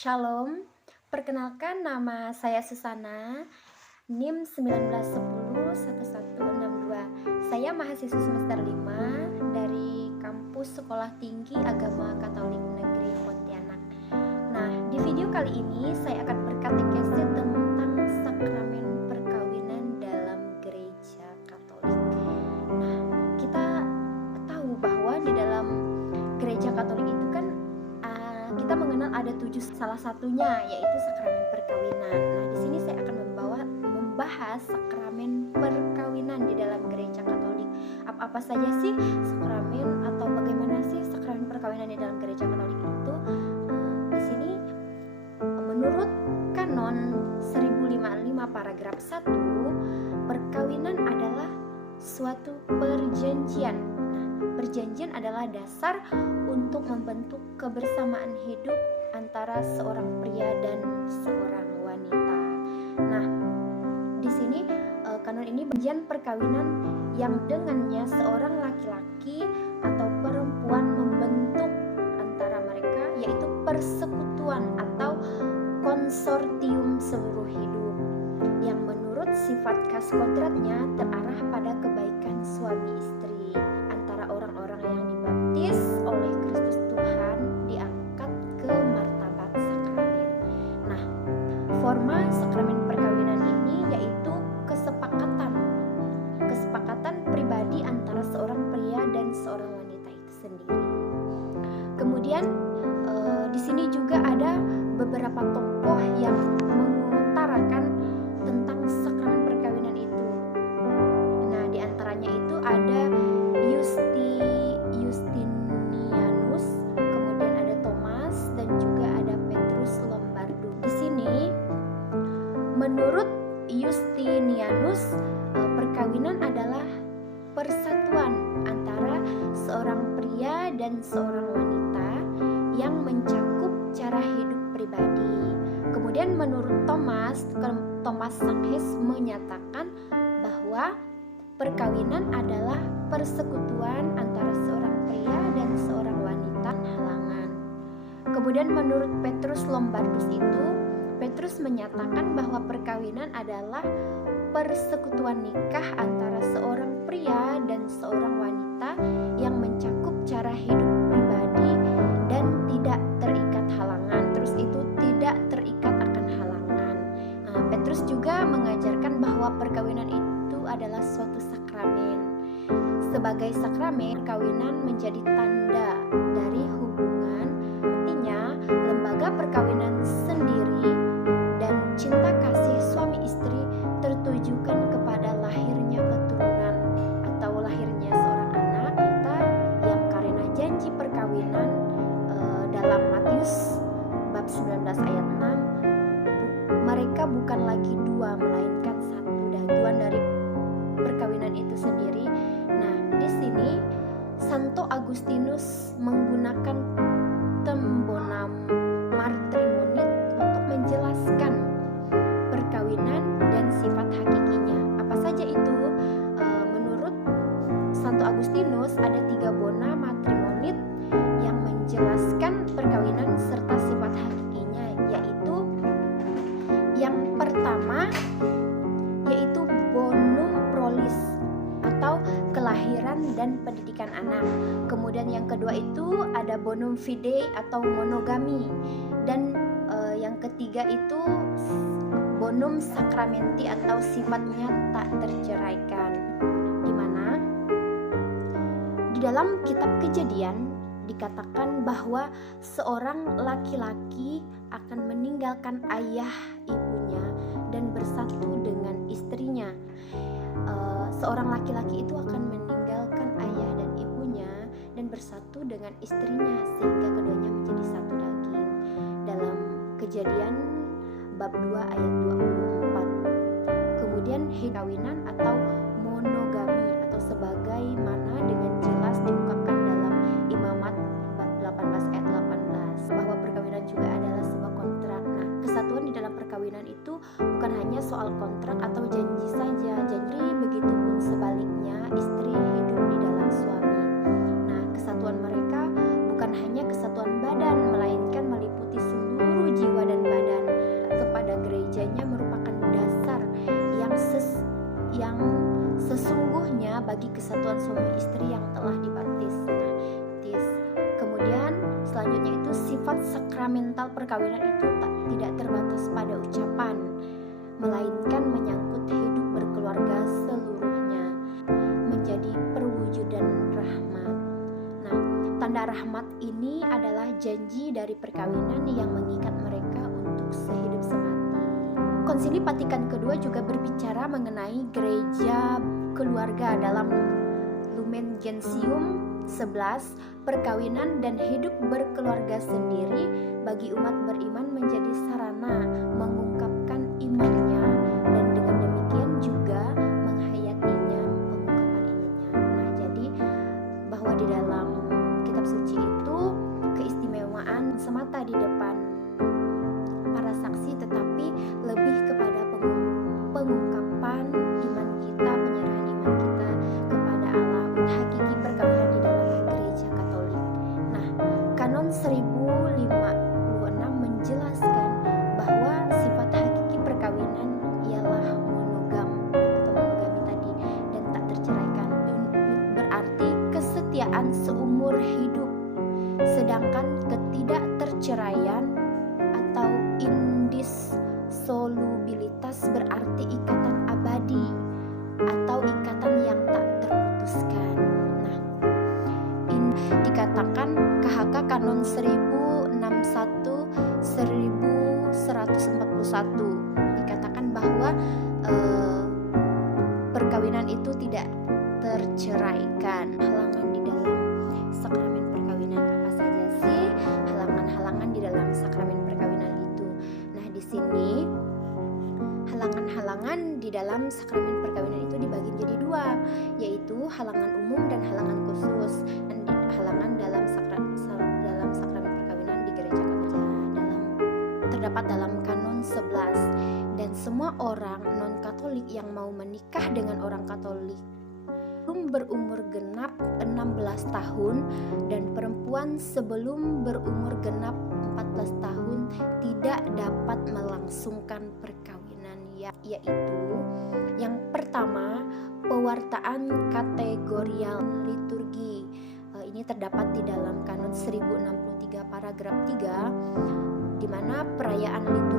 Shalom, perkenalkan nama saya Susana, NIM 19101162. Saya mahasiswa semester 5 dari kampus Sekolah Tinggi Agama Katolik Negeri Pontianak. Nah, di video kali ini saya akan berkatekese tentang sakramen perkawinan dalam gereja Katolik. Nah, kita tahu bahwa di dalam gereja Katolik itu kan kita mengenal ada 7, salah satunya yaitu sakramen perkawinan. Nah, di sini saya akan membahas sakramen perkawinan di dalam gereja Katolik. Apa saja sih sakramen atau bagaimana sih sakramen perkawinan di dalam gereja Katolik itu? Di sini menurut Kanon 1055 paragraf 1, perkawinan adalah suatu perjanjian. Perjanjian adalah dasar untuk membentuk kebersamaan hidup antara seorang pria dan seorang wanita. Nah, di sini kanon ini perjanjian perkawinan yang dengannya seorang laki-laki atau perempuan membentuk antara mereka, yaitu persekutuan atau konsortium seluruh hidup yang menurut sifat khas kodratnya terarah pada kebaikan suami istri. Orang-orang yang dibaptis oleh Kristus Tuhan diangkat ke martabat sakramen. Nah, forma sakramen perkawinan ini yaitu kesepakatan pribadi antara seorang pria dan seorang wanita itu sendiri. Kemudian di sini juga ada beberapa tokoh yang mengutarakan tentang sakramen perkawinan itu. Nah, di antaranya itu ada Justinianus, kemudian ada Thomas, dan juga ada Petrus Lombardus. Di sini, menurut Justinianus, perkawinan adalah persatuan antara seorang pria dan seorang wanita yang mencakup cara hidup pribadi. Kemudian menurut Thomas Sanghes menyatakan bahwa perkawinan adalah persekutuan antara seorang pria dan seorang wanita halangan. Kemudian menurut Petrus Lombardus itu, Petrus menyatakan bahwa perkawinan adalah persekutuan nikah antara seorang pria dan seorang wanita yang mencakup cara hidup pribadi dan tidak terikat halangan. Terus itu tidak terikat akan halangan. Petrus juga mengajarkan bahwa perkawinan itu adalah suatu sakramen. Sebagai sakramen, perkawinan menjadi tanda dari hubungan. Artinya, lembaga perkawinan sendiri dan cinta kasih suami istri tertujukan kepada lahirnya keturunan atau lahirnya seorang anak kita yang karena janji perkawinan dalam Matius bab 19 ayat 6, mereka bukan lagi dua melainkan satu. Daguan dari perkawinan itu sendiri. Nah, di sini Santo Agustinus menggunakan tembonam martrimonit untuk menjelaskan perkawinan dan sifat hakikinya. Apa saja itu? Menurut Santo Agustinus ada 3 bona matrimonit yang menjelaskan perkawinan serta sifat hakikinya, yaitu yang pertama yaitu bonum prolis atau kelahiran dan pendidikan anak. Kemudian yang kedua itu ada bonum fidei atau monogami, dan yang ketiga itu bonum sacramenti atau sifatnya tak terceraikan. Di mana di dalam kitab Kejadian dikatakan bahwa seorang laki-laki akan meninggalkan ayah ibunya dan bersatu dengan istrinya. Seorang laki-laki itu akan meninggalkan ayah dan ibunya dan bersatu dengan istrinya sehingga keduanya menjadi satu daging. Dalam Kejadian bab 2 ayat 24. Kemudian perkawinan atau monogami atau sebagaimana dengan jelas diungkapkan dalam Imamat 18 ayat 18 bahwa perkawinan juga adalah sebuah kontrak. Nah, kesatuan di dalam perkawinan itu bukan hanya soal kontrak atau janji saja, jadi begitupun sebaliknya istri hidup di dalam suami. Nah, kesatuan mereka bukan hanya kesatuan badan melainkan meliputi seluruh jiwa bagi kesatuan suami istri yang telah dibaptis. Nah, kemudian selanjutnya itu sifat sakramental perkawinan itu tidak terbatas pada ucapan, melainkan menyangkut hidup berkeluarga seluruhnya, menjadi perwujudan rahmat. Nah, tanda rahmat ini adalah janji dari perkawinan yang mengikat mereka untuk sehidup semati. Konsili Vatikan kedua juga berbicara mengenai gereja keluarga dalam Lumen Gentium 11, perkawinan dan hidup berkeluarga sendiri bagi umat beriman menjadi sarana mengungkapkan imannya dan dengan demikian juga menghayatinya pengungkapan imannya. Nah, jadi bahwa di dalam kitab suci itu keistimewaan semata di depan para saksi, tetapi lebih kepada pengungkapan iman kita, penyerahan iman kita kepada Allah, hakiki perkawinan di dalam gereja Katolik. Nah, Kanon 1056 menjelaskan bahwa sifat hakiki perkawinan ialah monogam atau monogami tadi dan tak terceraikan, berarti kesetiaan seumur hidup, sedangkan ketidakterceraian atau indissolubilitas berarti ikatan abadi atau ikatan yang tak terputuskan. Nah, dikatakan KHK Kanon 1061 1141 dikatakan bahwa perkawinan itu tidak terceraikan. Halangan di dalam sakramen perkawinan apa saja sih? Halangan-halangan di dalam sakramen perkawinan itu. Nah, di sini halangan-halangan di dalam sakramen perkawinan itu dibagi menjadi dua, yaitu halangan umum dan halangan khusus. Dan halangan dalam sakramen perkawinan di gereja Katolik terdapat dalam Kanon 11, dan semua orang non-Katolik yang mau menikah dengan orang Katolik belum berumur genap 16 tahun dan perempuan sebelum berumur genap 14 tahun tidak dapat melangsungkan perkawinan, yaitu yang pertama, pewartaan kategorial liturgi. Ini terdapat di dalam Kanon 1063 paragraf 3, di mana perayaan liturgi